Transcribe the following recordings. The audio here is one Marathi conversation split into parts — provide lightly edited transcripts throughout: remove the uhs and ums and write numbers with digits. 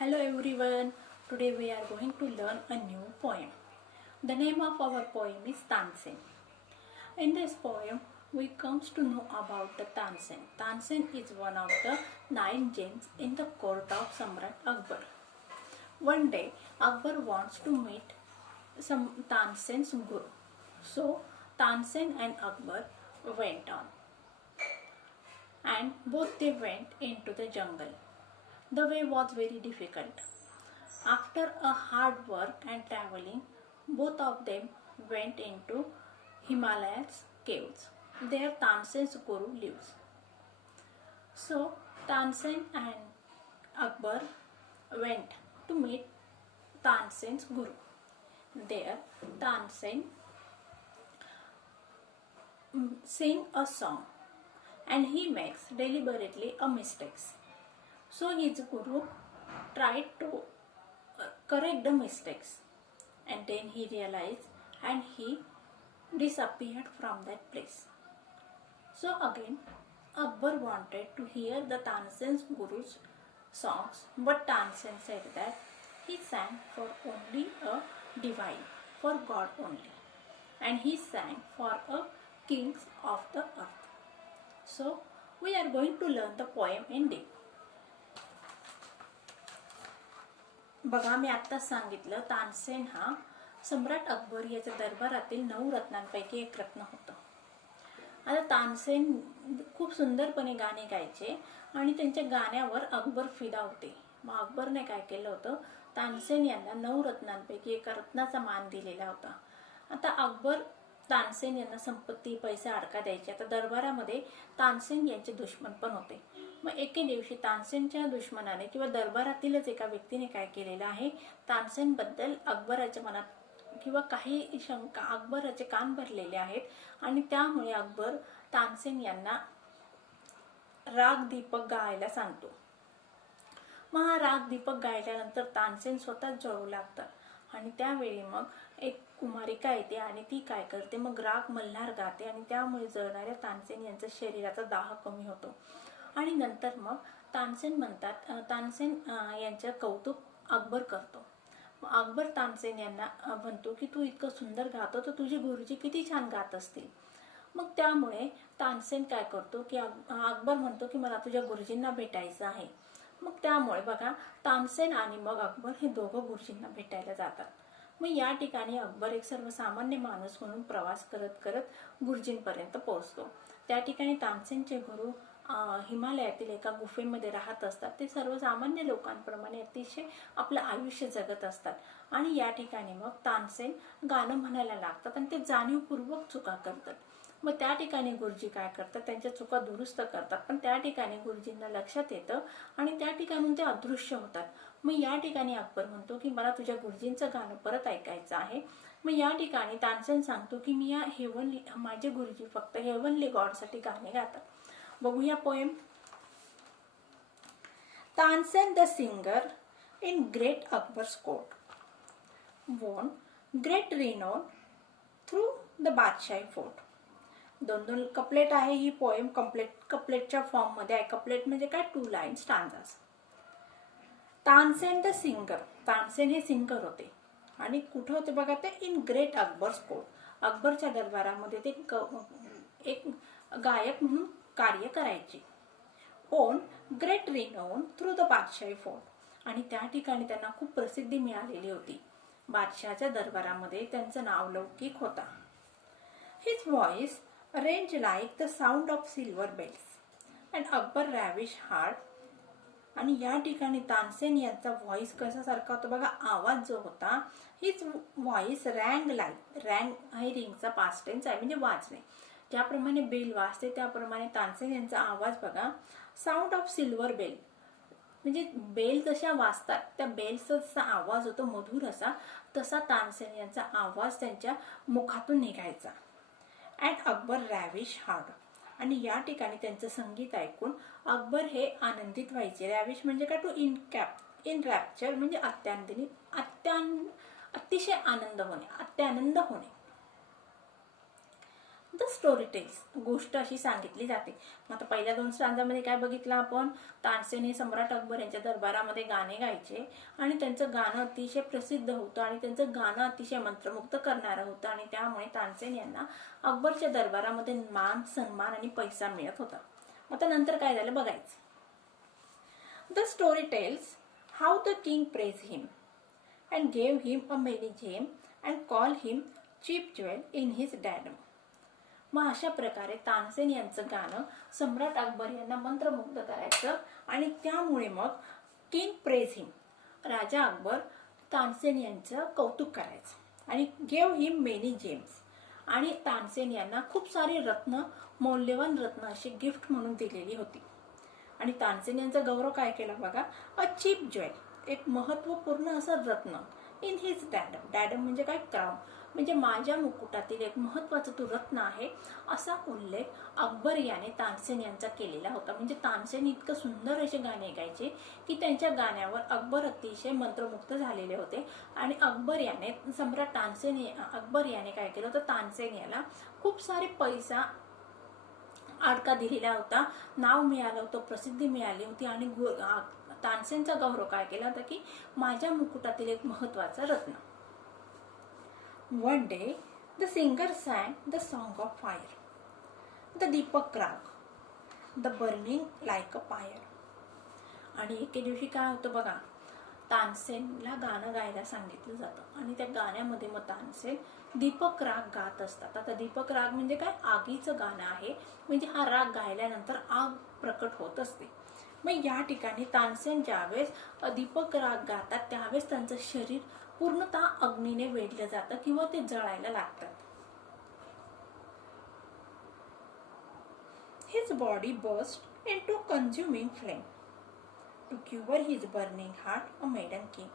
Hello everyone. Today we are going to learn a new poem. The name of our poem is Tansen. In this poem, we comes to know about the Tansen. Tansen is one of the 9 gems in the court of Samrat Akbar. One day, Akbar wants to meet some Tansen's guru. So, Tansen and Akbar went on, and both they went into the jungle. The way was very difficult. After a hard work and traveling, both of them went into Himalayas caves. There Tansen's guru lives. So Tansen and Akbar went to meet Tansen's guru. There Tansen sing a song and he makes deliberately a mistakes. So his guru tried to correct the mistakes, and then he realized and he disappeared from that place. So again Akbar wanted to hear the Tansen's guru's songs, but Tansen said that he sang for only a divine, for God only, and he sang for a kings of the earth. So we are going to learn the poem in deep. बघा, मी आत्ताच सांगितलं, तानसेन हा सम्राट अकबर याच्या दरबारातील 9 रत्नांपैकी एक रत्न होतं. आता तानसेन खूप सुंदरपणे गाणे गायचे आणि त्यांच्या गाण्यावर अकबर फिदा होते. मग अकबरने काय केलं होतं, तानसेन यांना 9 रत्नांपैकी एका रत्नाचा मान दिलेला होता. आता अकबर तानसेन यांना संपत्ती, पैसा, अडका द्यायचे. आता दरबारामध्ये तानसेन यांचे दुश्मन पण होते. मग एके दिवशी तानसेनच्या दुश्मनाने किंवा दरबारातीलच एका व्यक्तीने काय केलेलं आहे, तानसेन बद्दल अकबराच्या मनात किंवा काही शंका, अकबराचे कान भरलेले आहेत आणि त्यामुळे अकबर तानसेन यांना राग दीपक गायला सांगतो. मग हा राग दीपक गायल्यानंतर तानसेन स्वतः जळू लागतात आणि त्यावेळी मग एक कुमारिका येते आणि ती काय करते, मग राग मल्हार गाते आणि त्यामुळे जळणाऱ्या तानसेन यांचा शरीराचा दाह कमी होतो. आणि नंतर मग तानसेन म्हणतात, तानसेन यांचं कौतुक अकबर करतो. अकबर तानसेन यांना म्हणतो की तू इतकं सुंदर गातो तर तुझे गुरुजी किती छान गात असतील. मग त्यामुळे तानसेन काय करतो की अकबर म्हणतो की मला तुझ्या गुरुजींना भेटायचं आहे. मग त्यामुळे बघा, तानसेन आणि मग अकबर हे दोघं गुरुजींना भेटायला जातात. मग या ठिकाणी अकबर एक सर्वसामान्य माणूस म्हणून प्रवास करत करत गुरुजींपर्यंत पोहोचतो. त्या ठिकाणी तानसेनचे गुरु हिमालयातील एका गुफेमध्ये राहत असतात. ते सर्वसामान्य लोकांप्रमाणे अतिशय आपलं आयुष्य जगत असतात आणि या ठिकाणी मग तानसेन गाणं म्हणायला लागतात आणि ते जाणीवपूर्वक चुका करतात. मग त्या ठिकाणी गुरुजी काय करतात, त्यांच्या चुका दुरुस्त करतात. पण त्या ठिकाणी गुरुजींना लक्षात येतं आणि त्या ठिकाणून ते अदृश्य होतात. मग या ठिकाणी अकबर म्हणतो की मला तुझ्या गुरुजींचं गाणं परत ऐकायचं आहे. मग या ठिकाणी तानसेन सांगतो की मी या माझे गुरुजी फक्त हेवनली गॉडसाठी गाणे गातात. बघूया poem. Tansen the singer in great Akbar's court won great renown through the Badshahi fort. 2 couplet आहे ही पोएम. कपलेटच्या फॉर्म मध्ये आहे. कपलेट म्हणजे काय, 2 line stanzas. Tansen the singer, Tansen हे सिंगर होते आणि कुठे होते बघा, ते इन ग्रेट अकबर्स कोर्ट, अकबरच्या दरबारामध्ये ते एक गायक म्हणून कार्य करायचे. Own great renown through the Badshahi fort, आणि त्या ठिकाणी त्यांना खूप प्रसिद्धी मिळालेली होती. बादशाहच्या दरबारामध्ये त्यांचं नाव लौकिक होता. His voice range like the sound of silver bells and Akbar ravish heart. आणि या ठिकाणी तानसेन यांचा व्हॉइस कशासारखा होता बघा, आवाज जो होता, हिज व्हॉइस रँग लाईक, रँग हे रिंगचा पास्ट टेन्स आहे म्हणजे वाजणे. ज्याप्रमाणे बेल वाजते त्याप्रमाणे तानसेन यांचा आवाज बघा, साऊंड ऑफ सिल्वर बेल म्हणजे बेल जशा वाजतात त्या बेलचा जसा आवाज होतो मधुर असा, तसा तानसेन यांचा आवाज त्यांच्या मुखातून निघायचा. अँड अकबर रॅविश हार्ड, आणि या ठिकाणी त्यांचं संगीत ऐकून अकबर हे आनंदित व्हायचे. रॅविश म्हणजे काय, टू इन रॅप्चर म्हणजे अतिशय आनंद होणे, अत्यानंद होणे. द स्टोरी टेल्स, गोष्ट अशी सांगितली जाते. मग आता पहिल्या 2 स्टांजामध्ये काय बघितलं आपण, तानसेन हे सम्राट अकबर यांच्या दरबारामध्ये गाणे गायचे आणि त्यांचं गाणं अतिशय प्रसिद्ध होतं आणि त्यांचं गाणं अतिशय मंत्रमुग्ध करणारं होतं आणि त्यामुळे तानसेन यांना अकबरच्या दरबारामध्ये मान, सन्मान आणि पैसा मिळत होता. आता नंतर काय झालं बघायचं. The story tells how the king praise him and gave him a many gem and called him chief jewel in his diadem. मग अशा प्रकारे तानसेन यांचं गाणं सम्राट अकबर यांना मंत्रमुग्ध करायचं आणि त्यामुळे मग किंग प्रेज हिम, राजा अकबर तानसेन यांचं कौतुक करायचं आणि गेव हिम मेनी जेम्स, आणि तानसेन यांना खूप सारे रत्न, मौल्यवान रत्न अशी गिफ्ट म्हणून दिलेली होती. आणि तानसेन यांचा गौरव काय केला बघा, अ चीप ज्वेल, एक महत्वपूर्ण असं रत्न, इन हिज डॅडम, डॅडम म्हणजे काय, क्राउन, म्हणजे माझ्या मुकुटातील एक महत्वाचं तो रत्न आहे, असा उल्लेख अकबर याने तानसेन यांचा केलेला होता. म्हणजे तानसेन इतकं सुंदर असे गाणे गायचे की त्यांच्या गाण्यावर अकबर अतिशय मंत्रमुग्ध झालेले होते. आणि अकबर याने, सम्राट तानसेन अकबर याने काय केलं तर तानसेन याला खूप सारे पैसा आडका दिलेला होता, नाव मिळालं होतं, प्रसिद्धी मिळाली होती आणि तानसेनचा गौरव काय केला होता की माझ्या मुकुटातील एक महत्वाचा रत्न. One day the singer sang the song of fire, the Deepak raag, the burning like a fire. आणि एके दिवशी काय होतं बघा, तानसेनला गाणं गायला सांगितलं जातं आणि त्या गाण्यामध्ये मग तानसेन दीपक राग गात असतात. आता दीपक राग म्हणजे काय, आगीचं गाणं आहे, म्हणजे हा राग गायल्यानंतर आग प्रकट होत असते. मग या ठिकाणी तानसेन ज्यावेळेस दीपक राग गातात त्यावेळेस त्यांचं शरीर पूर्णतः अग्नीने वेढलं जातं किंवा ते जळायला लागतात. His body burst into consuming flame to cure his burning heart a maiden king.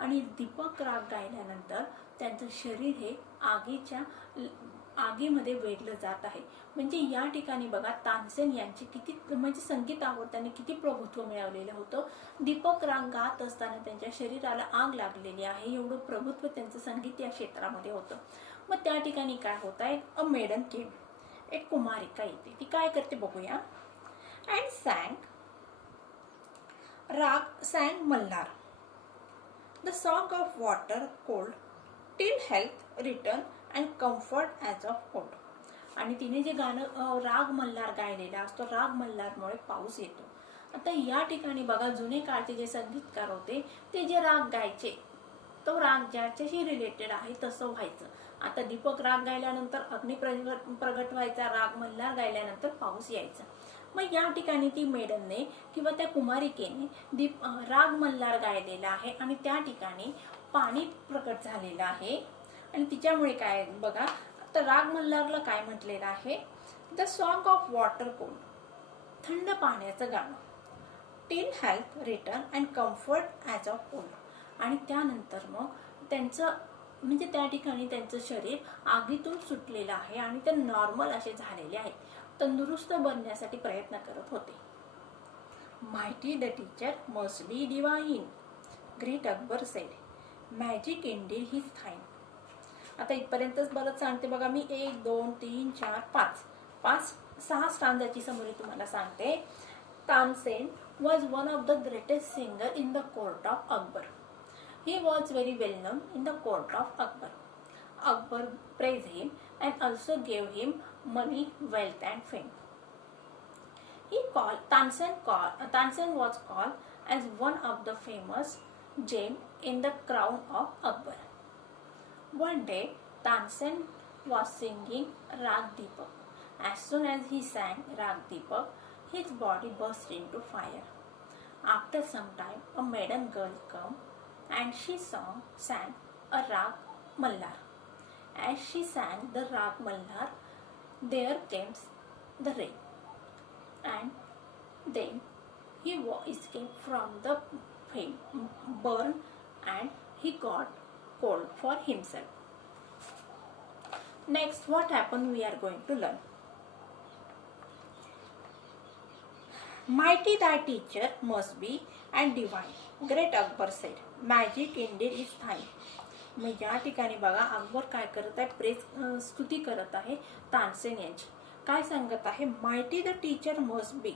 आणि दीपक राग गायल्यानंतर त्यांचं शरीर हे आगीमध्ये वेढलं जात आहे. म्हणजे या ठिकाणी बघा तानसेन यांची किती, म्हणजे संगीत आवडताना किती प्रभुत्व मिळवलेलं होतं. दीपक राग गात असताना त्यांच्या शरीराला आग लागलेली आहे, एवढं प्रभुत्व त्यांचं संगीत या क्षेत्रामध्ये होतं. मग त्या ठिकाणी काय होतं, एक अ मेडन केम, एक कुमारिका येते, ती काय करते बघूया. And sang Malhar, the song of water cold till health return and comfort as of old. आणि तिने जे गाणं राग मल्हार गायलेला असतो, राग मल्हारमुळे पाऊस येतो. आता या ठिकाणी बघा जुने काळचे जे संगीतकार होते ते जे राग गायचे तो राग ज्याच्याशी रिलेटेड आहे तसं व्हायचं. आता दीपक राग गायल्यानंतर अग्नी प्रगट व्हायचा, राग मल्हार गायल्यानंतर पाऊस यायचा. मग या ठिकाणी ती मेडनने किंवा त्या कुमारिकेने राग मल्हार गायलेला आहे आणि त्या ठिकाणी पाणी प्रकट झालेलं आहे. आणि तिच्यामुळे काय बघा, तर राग मल्हारला काय म्हटलेलं आहे, the song of water cold, थंड पाण्याचं गाणं, till health return and comfort as of old. आणि त्यानंतर मग त्यांचं, म्हणजे त्या ठिकाणी त्यांचं शरीर आगीतून सुटलेलं आहे आणि ते नॉर्मल असे झालेले आहेत, तंदुरुस्त बनण्यासाठी प्रयत्न करत होते. Mighty the teacher must be divine, great Akbar said, magic indeed his thine. आता इथपर्यंतच बरंच सांगते बघा मी, 1 2 3 4 5 6 स्टांजाची समरी तुम्हाला सांगते. Tansen was one of the greatest singer in the court of Akbar. He was very well known in the court of Akbar. Akbar praised him and also gave him money, wealth and fame. Tansen was called as one of the famous gem in the crown of Akbar. One day, Tansen was singing Rag Deepak. As soon as he sang Rag Deepak, his body burst into fire. After some time, a maiden girl came and she sang a Rag Mallar. As she sang the Rag Mallar, there came the rain. And then he escaped from the burn and he got cold for himself. Next, what happened we are going to learn. Mighty thy teacher must be and divine, great Akbar said, magic indeed is thine. मग या ठिकाणी बघा अकबर काय करत आहे, स्तुती करत आहे तानसेन यांची. काय सांगत आहे, मायटी द टीचर मस्ट बी.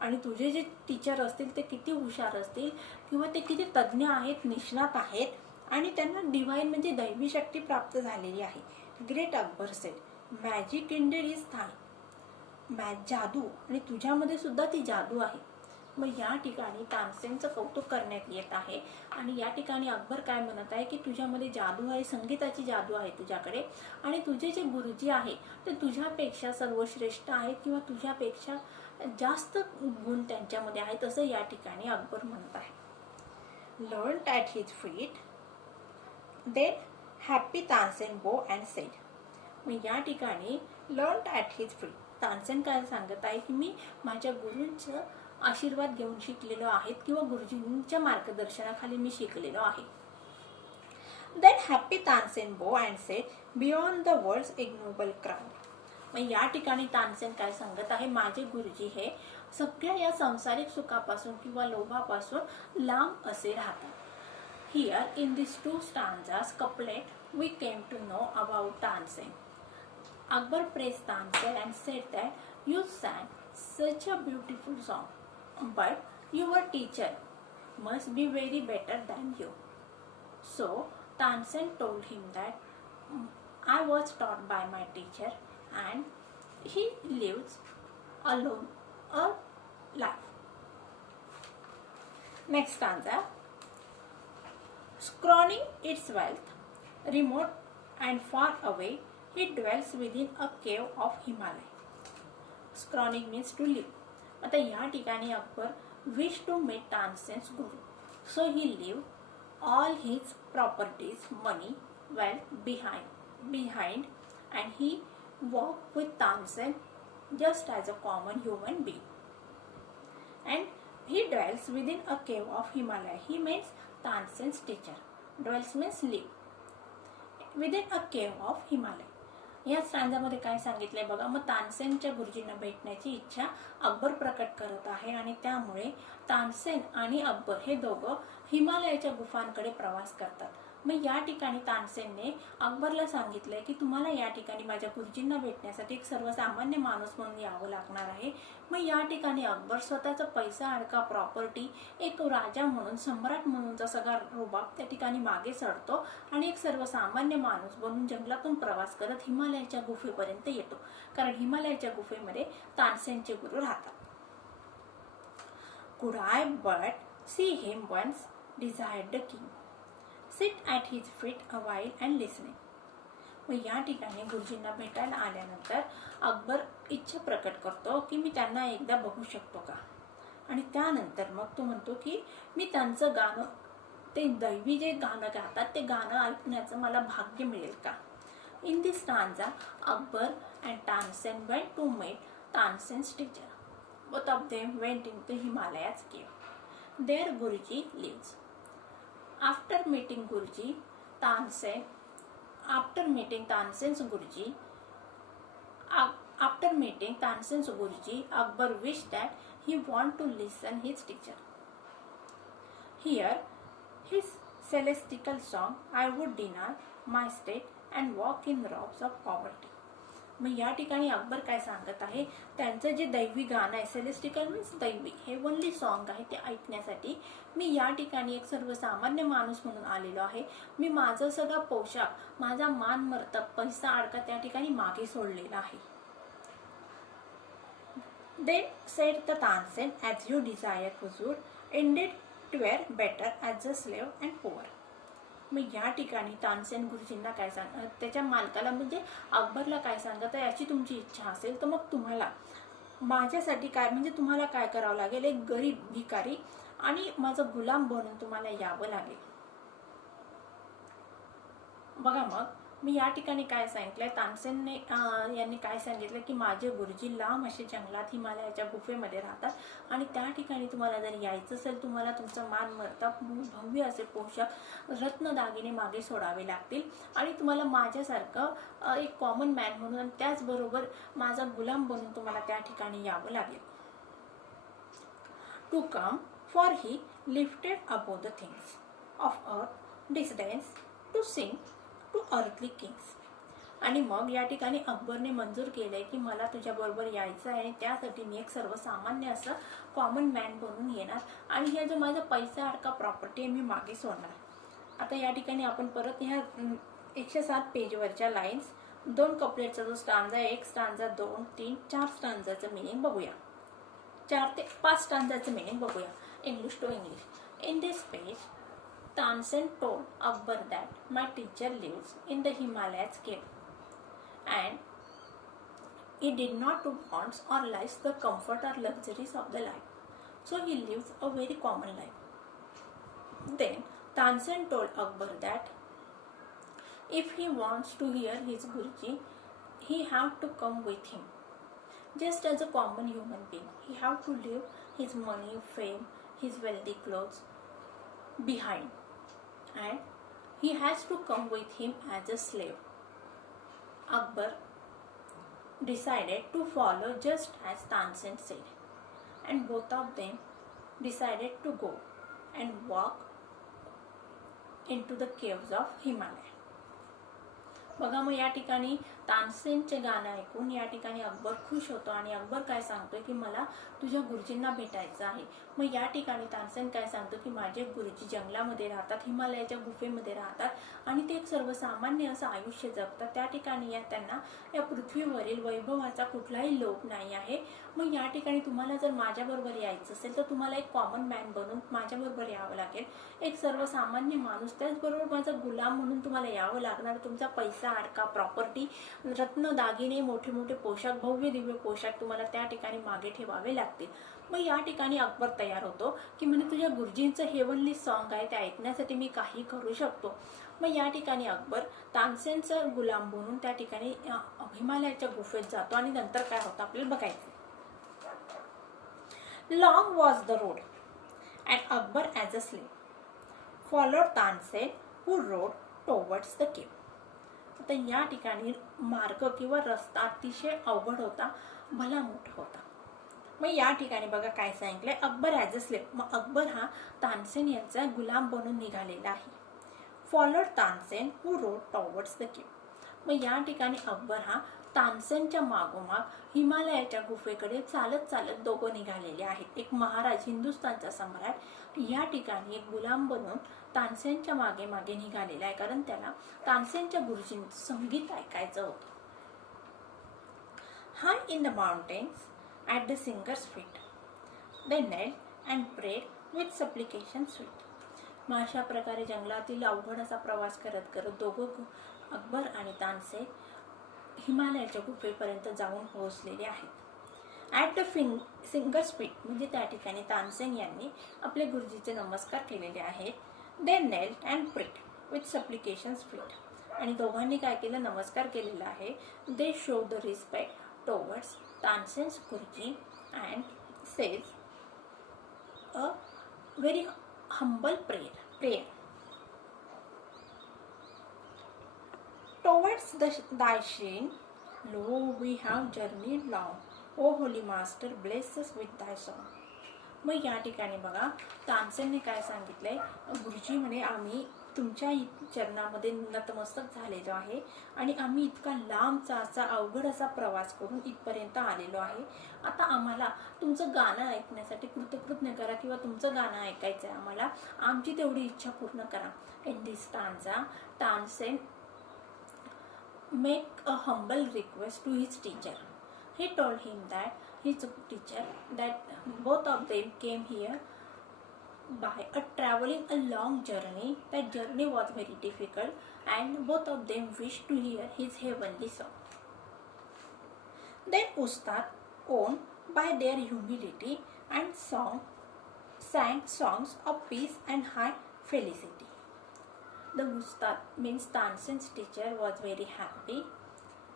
आणि तुझे जे टीचर असतील ते किती हुशार असतील किंवा ते किती तज्ज्ञ आहेत, निष्णात आहेत, आणि त्यांना डिवाइन म्हणजे दैवी शक्ती प्राप्त झालेली आहे. Great Akbar said, magic indeed is thy. जादू, आणि तुझ्यामध्ये सुद्धा ती जादू आहे. मग या ठिकाणी तानसेनचं कौतुक करण्यात येत आहे. आणि या ठिकाणी अकबर काय म्हणत आहे की तुझ्यामध्ये जादू आहे, संगीताची जादू आहे तुझ्याकडे, आणि तुझे जे गुरुजी आहे ते तुझ्यापेक्षा सर्वश्रेष्ठ आहेत किंवा तुझ्यापेक्षा जास्त गुण त्यांच्यामध्ये आहेत, असं या ठिकाणी अकबर म्हणत आहे. Learn at his feet then happy Tansen go and said. मग या ठिकाणी learn at his feet, Tansen काय सांगत आहे की मी माझ्या गुरूंचं आशीर्वाद घेऊन शिकलेलो आहे किंवा गुरुजींच्या मार्गदर्शनाखाली मी शिकलेलो आहे. Then happy Tansen go and said beyond the world's ignoble crowd. मग या ठिकाणी तानसेन काय सांगत आहे, माझे गुरुजी हे सगळ्या या सांसारिक सुखापासून किंवा लोभापासून लांब असे राहतात. Here in this 2 stanzas couplet we came to know about Tansen. Akbar praised Tansen and said that you sang such a beautiful song, but your teacher must be very better than you. So Tansen told him that I was taught by my teacher and he lives alone a life. Next stanza. Scorning its wealth, remote and far away, he dwells within a cave of Himalaya. Scorning means to live. आता या ठिकाणी Akbar wish to meet Tansen's guru, so he leave all his properties, money, wealth behind, and he walked with Tansen just as a common human being. And he dwells within a cave of Himalaya. He means Tansen's teacher. Dwells means live within a cave of Himalaya. या स्टांजामध्ये काय सांगितलंय बघा. मग तानसेनच्या गुरुजींना भेटण्याची इच्छा अकबर प्रकट करत आहे आणि त्यामुळे तानसेन आणि अकबर हे दोघं हिमालयाच्या गुफांकडे प्रवास करतात. मग या ठिकाणी तानसेनने अकबरला सांगितलंय की तुम्हाला या ठिकाणी माझ्या गुरुजींना भेटण्यासाठी एक सर्वसामान्य माणूस म्हणून यावं लागणार आहे. मग या ठिकाणी अकबर स्वतःचा पैसा अडका प्रॉपर्टी, एक राजा म्हणून सम्राट म्हणूनचा सगळा रुबाब त्या ठिकाणी मागे सडतो आणि एक सर्वसामान्य माणूस बनून जंगलातून प्रवास करत हिमालयाच्या गुफेपर्यंत येतो, कारण हिमालयाच्या गुफेमध्ये तानसेनचे गुरु राहतात. Could I but see him once, desired the king. Sit at his feet a while and listening. मग या ठिकाणी गुरुजींना भेटायला आल्यानंतर अकबर इच्छा प्रकट करतो की मी त्यांना एकदा बघू शकतो का. आणि त्यानंतर मग तो म्हणतो की मी त्यांचं गाणं, ते दैवी जे गाणं गातात ते गाणं ऐकण्याचं मला भाग्य मिळेल का. In this stanza Akbar and Tansen went to meet Tansen's teacher. Both of them went into Himalayas cave. There Guruji lives. After meeting Tansen's Guruji, Akbar wished that he want to listen his teacher. Hear his celestial song, I would deny my state and walk in robes of poverty. मग या ठिकाणी अकबर काय सांगत आहे, त्यांचं जे दैवी गाणं आहे, सेलेस्टिकल मीन्स दैवी, हेवनली सॉन्ग आहे, ते ऐकण्यासाठी मी या ठिकाणी एक सर्वसामान्य माणूस म्हणून आलेलो आहे. मी माझं सगळं पोशाख, माझा मान मर्तब, पैसा अडका त्या ठिकाणी मागे सोडलेला आहे. Then said the Tansen, as you desire Huzur, indeed 'twere better as a slave and poor. मग या ठिकाणी तानसेन गुरुजींना काय त्याच्या मालकाला म्हणजे अकबरला काय सांगत आहे, याची तुमची इच्छा असेल तर मग तुम्हाला माझ्यासाठी काय म्हणजे तुम्हाला काय करावं लागेल, एक गरीब भिकारी आणि माझा गुलाम बनून तुम्हाला यावं लागेल. बघा मग मी या ठिकाणी काय सांगितलंय, तानसेनने यांनी काय सांगितलं की माझे गुरुजी लांब असे जंगलात हिमालयाच्या गुफेमध्ये राहतात आणि त्या ठिकाणी तुम्हाला जर यायचं असेल, तुम्हाला तुमचं मान मर्तब, भव्य असे पोशाख, रत्न दागिने मागे सोडावे लागतील आणि तुम्हाला माझ्यासारखं एक कॉमन मॅन म्हणून आणि त्याचबरोबर माझा गुलाम बनून तुम्हाला त्या ठिकाणी यावं लागेल. To come for he lifted above the things of earth, disdains to sing to earthly kings. आणि मग या ठिकाणी अकबरने मंजूर केलंय की मला तुझ्याबरोबर यायचं आहे आणि त्यासाठी मी एक सर्वसामान्य असं कॉमन मॅन बनून येणार आणि हे जो माझा पैसा अडका प्रॉपर्टी आहे मी मागे सोडणार. आता या ठिकाणी आपण परत ह्या 107 पेजवरच्या लाईन्स, 2 कपलेटचा जो स्टांजा आहे, 1 स्टांजा, 2, 3, 4 स्टांजाचं मिनिंग बघूया. 4 ते 5 स्टांजाचं मिनिंग बघूया. English to English. In this page Tansen told Akbar that my teacher lives in the Himalayas cave and he did not want or like the comfort or luxuries of the life. So he lives a very common life. Then Tansen told Akbar that if he wants to hear his Guruji, he have to come with him. Just as a common human being, he have to leave his money, fame, his wealthy clothes behind. And he has to come with him as a slave. Akbar decided to follow just as Tansen said, and both of them decided to go and walk into the caves of Himalaya. बघा, मग या ठिकाणी तानसेनचे गाणं ऐकून या ठिकाणी अकबर खुश होतो आणि अकबर काय सांगतोय की मला तुझ्या गुरुजींना भेटायचं आहे. मग या ठिकाणी तानसेन काय सांगतो की माझे गुरुजी जंगलामध्ये राहतात, हिमालयाच्या गुफेमध्ये राहतात आणि ते एक सर्वसामान्य असं आयुष्य जगतात. त्या ठिकाणी त्यांना या पृथ्वीवरील वैभवाचा कुठलाही लोभ नाही आहे. मग या ठिकाणी तुम्हाला जर माझ्याबरोबर यायचं असेल तर तुम्हाला एक कॉमन मॅन बनून माझ्याबरोबर यावं लागेल, एक सर्वसामान्य माणूस. त्याचबरोबर माझा गुलाम म्हणून तुम्हाला यावं लागणार. तुमचा पैसा अडका प्रॉपर्टी, रत्न दागिने, मोठे मोठे पोशाख, भव्य दिव्य पोशाख तुम्हाला त्या ठिकाणी मागे ठेवावे लागतील. मग या ठिकाणी अकबर तयार होतो की म्हणजे तुझ्या गुरुजींचं हेवनली सॉन्ग आहे ते ऐकण्यासाठी मी काही करू शकतो. मग या ठिकाणी अकबर तानसेनचा गुलाम बनून त्या ठिकाणी हिमालयाच्या गुफेत जातो आणि नंतर काय होतं आपल्याला बघायचं. Long was the road, and Akbar as a slave followed Tansen, who rode towards the cave. आता या ठिकाणी मार्ग किंवा रस्ता अतिशय अवघड होता, भला मोठा होता. मग या ठिकाणी बघा काय सांगितलंय, अकबर ॲज अ स्लेव्ह. मग अकबर हा तानसेन यांचा गुलाम बनून निघालेला आहे. Followed Tansen who road towards the cave. मग या ठिकाणी अकबर हा तानसेनच्या मागोमाग हिमालयाच्या गुफेकडे चालत चालत दोघं निघालेले आहेत. एक महाराज, हिंदुस्थानचा सम्राट या ठिकाणी एक गुलाम बनून तानसेनच्या मागे मागे निघालेला आहे, कारण त्याला तानसेनच्या गुरुजींचं संगीत ऐकायचं होतं. High in the mountains at the singer's feet they knelt and prayed with supplication sweet. मग अशा प्रकारे जंगलातील अवघड असा प्रवास करत करत दोघं अकबर आणि तानसेन हिमालयाच्या गुफेपर्यंत जाऊन पोहोचलेले आहेत. ॲट द सिंगर्स फीट म्हणजे त्या ठिकाणी तानसेन यांनी आपल्या गुरुजीचे नमस्कार केलेले आहेत. दे knelt and prayed with supplications sweet. आणि दोघांनी काय केलं, नमस्कार केलेला आहे. They show the respect towards Tansen's guruji and says a very humble prayer. Towards thy shrine, lo, we have journeyed long. O holy master, bless us with thy song. मग या ठिकाणी बघा तानसेनने काय सांगितलंय, गुरुजी म्हणे आम्ही तुमच्या चरणामध्ये नतमस्तक झालेलो आहे आणि आम्ही इतका लांबचा असा अवघड असा प्रवास करून इथपर्यंत आलेलो आहे. आता आम्हाला तुमचं गाणं ऐकण्यासाठी कृतज्ञ करा किंवा तुमचं गाणं ऐकायचं आहे आम्हाला, आमची तेवढी इच्छा पूर्ण करा. In this stanza Tansen make a humble request to his teacher. He told him that his teacher that both of them came here by traveling a long journey. That journey was very difficult and both of them wished to hear his heavenly song. Then Ustad, owned by their humility and sang songs of peace and high felicity. The Ustad means Tansen's teacher was very happy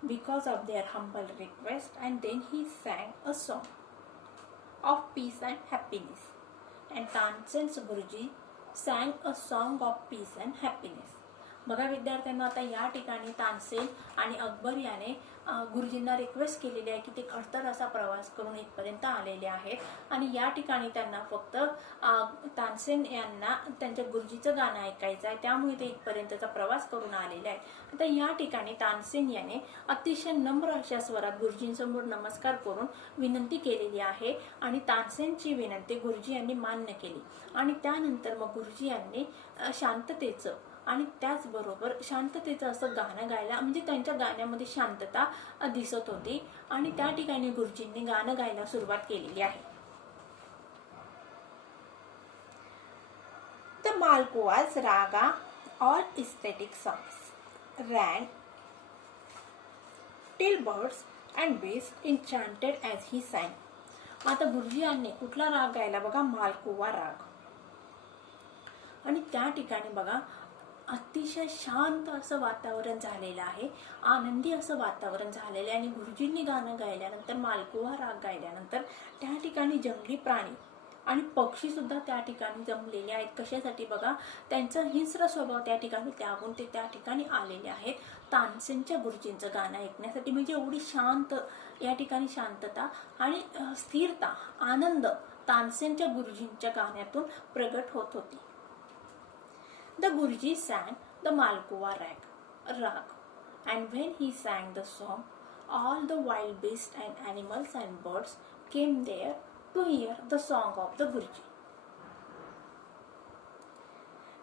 because of their humble request, and then he sang a song of peace and happiness. And Tansen's Guruji sang a song of peace and happiness. बघा विद्यार्थ्यांना, आता या ठिकाणी तानसेन आणि अकबर याने गुरुजींना रिक्वेस्ट केलेली आहे की ते खडतर असा प्रवास करून इथपर्यंत आलेले आहेत आणि या ठिकाणी त्यांना फक्त तानसेन यांना त्यांच्या गुरुजीचं गाणं ऐकायचं आहे, त्यामुळे ते इथपर्यंतचा प्रवास करून आलेले आहेत। आता या ठिकाणी तानसेन याने अतिशय नम्र अशा स्वरात गुरुजींसमोर नमस्कार करून विनंती केलेली आहे आणि तानसेनची विनंती गुरुजी यांनी मान्य केली आणि त्यानंतर मग गुरुजी यांनी शांततेचं आणि त्याचबरोबर शांततेचं असं गाणं गायला, म्हणजे त्यांच्या गाण्यामध्ये शांतता दिसत होती आणि त्या ठिकाणी गुरुजींनी गाणं गायला सुरुवात केलेली आहे। The Malkauns raga all aesthetic songs ran till birds and bees enchanted as he sang। आता गुरुजी यांनी कुठला राग गायला बघा, मालकुवा राग, आणि त्या ठिकाणी बघा अतिशय शांत असं वातावरण झालेलं आहे, आनंदी असं वातावरण झालेलं आहे आणि गुरुजींनी गाणं गायल्यानंतर, मालकुवा राग गायल्यानंतर त्या ठिकाणी जंगली प्राणी आणि पक्षी सुद्धा त्या ठिकाणी जमलेले आहेत। कशासाठी बघा, त्यांचा हिंस्र स्वभाव त्या ठिकाणी त्यागून ते त्या ठिकाणी आलेले आहेत तानसेनच्या गुरुजींचं गाणं ऐकण्यासाठी। म्हणजे एवढी शांत या ठिकाणी शांतता आणि स्थिरता, आनंद तानसेनच्या गुरुजींच्या गाण्यातून प्रगट होत होती। The Guruji sang the Malkuwa rag, and when he sang the song, all the wild beasts and animals and birds came there to hear the song of the Guruji.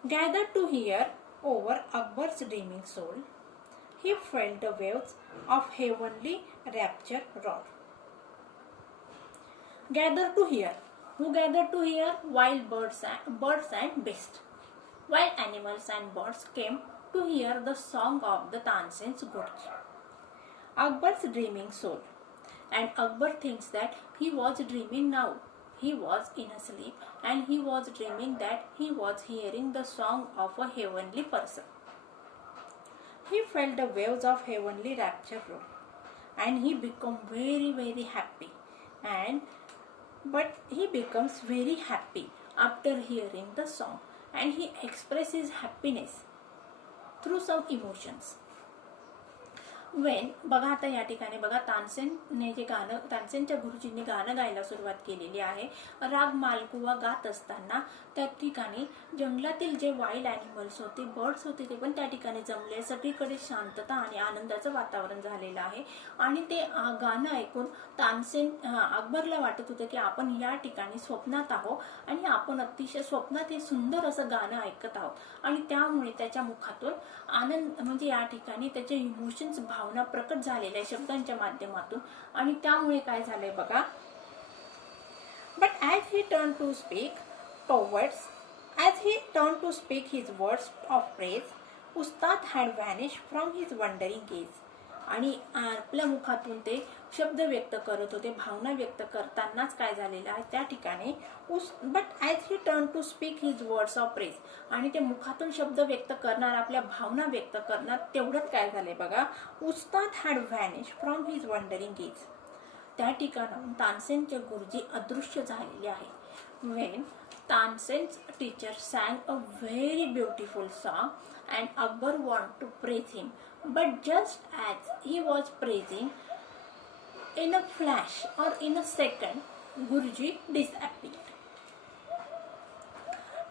Gathered to hear over Akbar's dreaming soul, he felt the waves of heavenly rapture roar. Gathered to hear. Who gathered to hear? Wild birds and beasts. Wild animals and birds came to hear the song of the Tansen's Guruji. Akbar's dreaming soul. And Akbar thinks that he was dreaming now. He was in a sleep and he was dreaming that he was hearing the song of a heavenly person. He felt the waves of heavenly rapture roar and he became very, very happy. But he becomes very happy after hearing the song. And he expresses happiness through some emotions. When बघा, आता या ठिकाणी बघा तानसेनने जे गाणं, तानसेनच्या गुरुजींनी गाणं गायला सुरुवात केलेली आहे। राग मालकुवा गात असताना त्या ठिकाणी जंगलातील जे वाईल्ड ॲनिमल्स होते, बर्ड्स होते, ते पण त्या ठिकाणी जमले। सगळीकडे शांतता आणि आनंदाचं वातावरण झालेलं आहे आणि ते गाणं ऐकून अकबरला वाटत होतं की आपण या ठिकाणी स्वप्नात आहोत आणि आपण अतिशय स्वप्नात हे सुंदर असं गाणं ऐकत आहोत आणि त्यामुळे त्याच्या मुखातून आनंद, म्हणजे या ठिकाणी त्याचे इमोशन्स, भावना प्रकट झालेल्या शब्दांच्या माध्यमातून आणि त्यामुळे काय झालंय बघा। But as he turned to speak his words of praise, Ustad had vanished from his wondering gaze. आणि आपल्या मुखातून ते शब्द व्यक्त करत होते, भावना व्यक्त करतानाच काय झालेलं आहे त्या ठिकाणी but as he turn to speak his words of praise, आणि ते मुखातून शब्द व्यक्त करणार, आपल्या भावना व्यक्त करणार, तेवढंच काय झालंय बघा, ustad had vanish from his wondering gaze. त्या ठिकाणाहून तानसेनचे गुरुजी अदृश्य झालेले आहे। When Tansen's teacher sang a very beautiful song and Akbar wanted to praise him, but just as he was praising, in a flash or in a second, Guruji disappeared.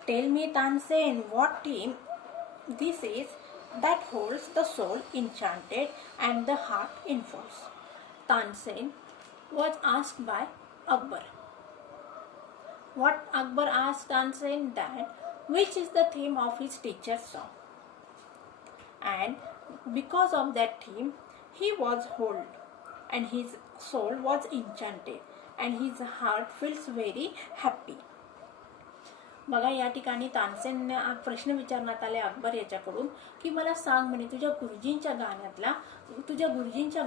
Tell me, Tansen, what team this is that holds the soul enchanted and the heart in force? Tansen was asked by Akbar. What Akbar asked Tansen, that which is the theme of his teacher's song, and because of that theme he was whole and his soul was enchanted and his heart feels very happy. बघा, या ठिकाणी तानसेनने प्रश्न विचारण्यात आले अकबर याच्याकडून की मला सांग म्हणे, तुझ्या गुरुजींच्या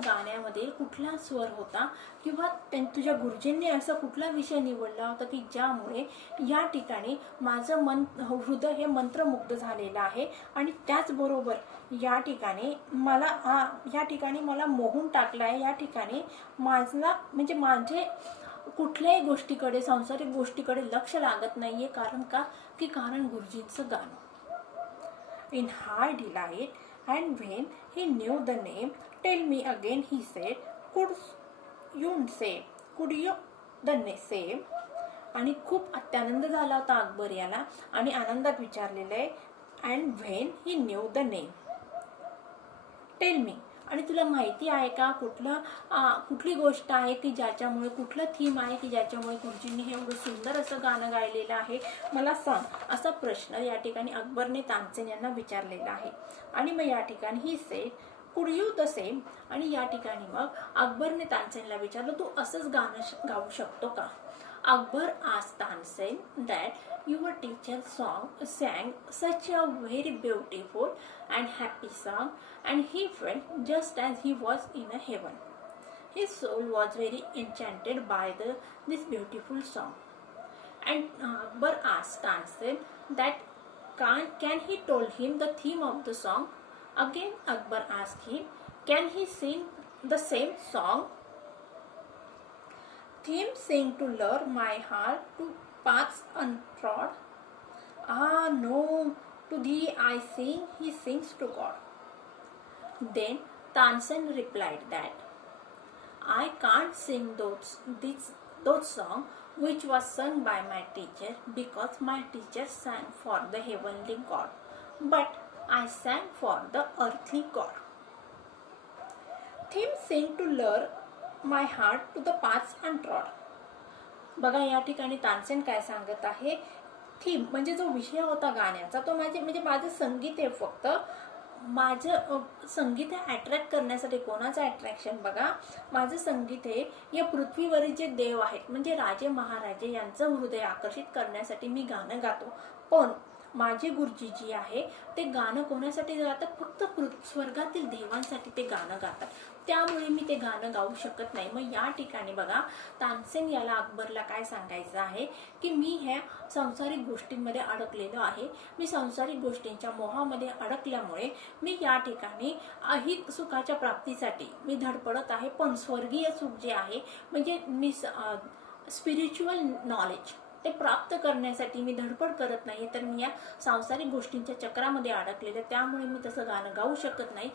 गाण्यामध्ये कुठला स्वर होता किंवा तुझ्या गुरुजींनी असा कुठला विषय निवडला होता की ज्यामुळे या ठिकाणी माझं हृदय हे मंत्रमुग्ध झालेलं आहे आणि त्याचबरोबर या ठिकाणी मला मोहून टाकलं आहे। या ठिकाणी माझे कुठल्याही गोष्टीकडे, सांसारिक गोष्टीकडे लक्ष लागत नाहीये, कारण गुरुजींचं गाणं। in high delight, and when he knew the name, tell me again, he said, could you say the same? आणि खूप अत्यानंद झाला होता अकबर याला आणि आनंदात विचारलेलं आहे, and when he new the name, tell me. आणि तुला माहिती आहे का कुठली गोष्ट आहे की ज्याच्यामुळे, कुठलं थीम आहे की ज्याच्यामुळे गुरुजींनी हे एवढं सुंदर असं गाणं गायलेलं आहे, मला सांग, असा प्रश्न या ठिकाणी अकबरने तानसेन यांना विचारलेला आहे. आणि मग या ठिकाणी ही सेड कुड यू द सेम, आणि या ठिकाणी मग अकबरने तानसेनला विचारलं, तू असंच गाणं गाऊ शकतो का? Akbar asked Tansen that your teacher sang such a very beautiful and happy song, and he felt just as he was in a heaven. His soul was very enchanted by this beautiful song. And Akbar asked Tansen that can he told him the theme of the song. Again Akbar asked him, can he sing the same song? Theme sing to lure my heart to paths untrod. Ah no, to thee I sing, he sings to God. Then Tansen replied that I can't sing those songs which was sung by my teacher, because my teacher sang for the heavenly God, but I sang for the earthly God. Theme sing to lure my heart to the paths untrod. बघा या ठिकाणी तानसेन काय सांगत आहे, थीम म्हणजे जो विषय होता गाण्याचा तो माझं संगीत आहे, फक्त माझं संगीत हे अट्रॅक्ट करण्यासाठी. कोणाचं अट्रॅक्शन? बघा, माझं संगीत हे या पृथ्वीवरील जे देव आहेत म्हणजे राजे महाराजे यांचं हृदय आकर्षित करण्यासाठी मी गाणं गातो. पण माझे गुरुजी जी आहे ते गाणं कोणासाठी गातात? फक्त स्वर्गातील देवांसाठी ते गाणं गातात. त्यामुळे मी ते गाणं गाऊ शकत नाही. मग या ठिकाणी बघा तानसेन याला अकबरला काय सांगायचं आहे की मी ह्या सांसारिक गोष्टींमध्ये अडकलेलो आहे, मी सांसारिक गोष्टींच्या मोहामध्ये अडकल्यामुळे मी या ठिकाणी अहित सुखाच्या प्राप्तीसाठी मी धडपडत आहे. पण स्वर्गीय सुख जे आहे म्हणजे मी स्पिरिच्युअल नॉलेज ते प्राप्त करण्यासाठी मी धडपड करत नाही, तर मी या सांसारिक गोष्टींच्या चक्रामध्ये अडकलेले, त्यामुळे मी तसं गाणं गाऊ शकत नाही.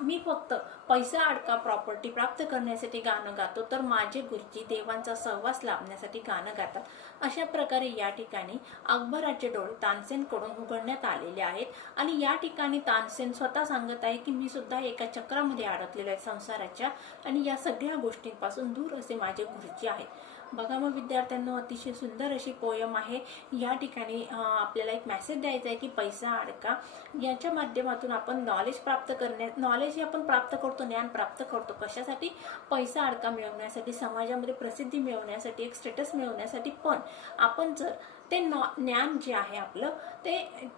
मी फक्त पैसा अडका प्रॉपर्टी प्राप्त करण्यासाठी गाणं गातो, तर माझे गुरुजी देवांचा सहवास लाभण्यासाठी गाणं गातात. अशा प्रकारे या ठिकाणी अकबराचे डोळे तानसेनकडून उघडण्यात आलेले आहेत. आणि या ठिकाणी तानसेन स्वतः सांगत आहे की मी सुद्धा एका चक्रामध्ये अडकलेलो आहे संसाराच्या, आणि या सगळ्या गोष्टींपासून दूर असे माझे गुरुजी आहेत. बघा मग विद्यार्थ्यांना अतिशय सुंदर अशी पोयम आहे. या ठिकाणी आपल्याला एक मेसेज द्यायचा आहे की पैसा अडका याच्या माध्यमातून आपण नॉलेज हे आपण प्राप्त करतो, ज्ञान प्राप्त करतो. कशासाठी? पैसा अडका मिळवण्यासाठी, समाजामध्ये प्रसिद्धी मिळवण्यासाठी, एक स्टेटस मिळवण्यासाठी. पण आपण जर ते ज्ञान जे आहे आपलं ते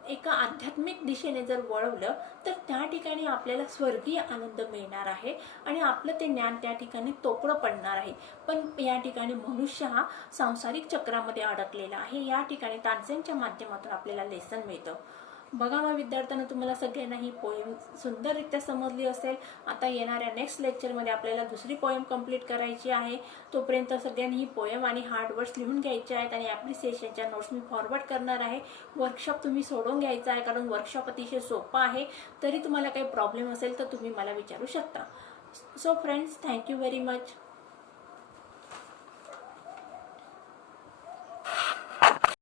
एका आध्यात्मिक दिशेने जर वळवलं तर त्या ठिकाणी आपल्याला स्वर्गीय आनंद मिळणार आहे आणि आपलं ते ज्ञान त्या ठिकाणी तोकडं पडणार आहे. पण या ठिकाणी मनुष्य हा सांसारिक चक्रामध्ये अडकलेला आहे. या ठिकाणी तानसेनच्या माध्यमातून आपल्याला लेसन मिळतं. बघा मग विद्यार्थ्यांना तुम्हाला सगळ्यांना ही पोएम सुंदररित्या समजली असेल. आता येणाऱ्या नेक्स्ट लेक्चरमध्ये आपल्याला दुसरी पोएम कंप्लीट करायची आहे. तोपर्यंत सगळ्यांनी ही पोएम आणि हार्ड वर्ड्स लिहून घ्यायचे आहेत आणि ॲप्रिसिएशनच्या नोट्स मी फॉरवर्ड करणार आहे. वर्कशॉप तुम्ही सोडून घ्यायचा आहे, कारण वर्कशॉप अतिशय सोपं आहे. तरी तुम्हाला काही प्रॉब्लेम असेल तर तुम्ही मला विचारू शकता. So friends, thank you very much.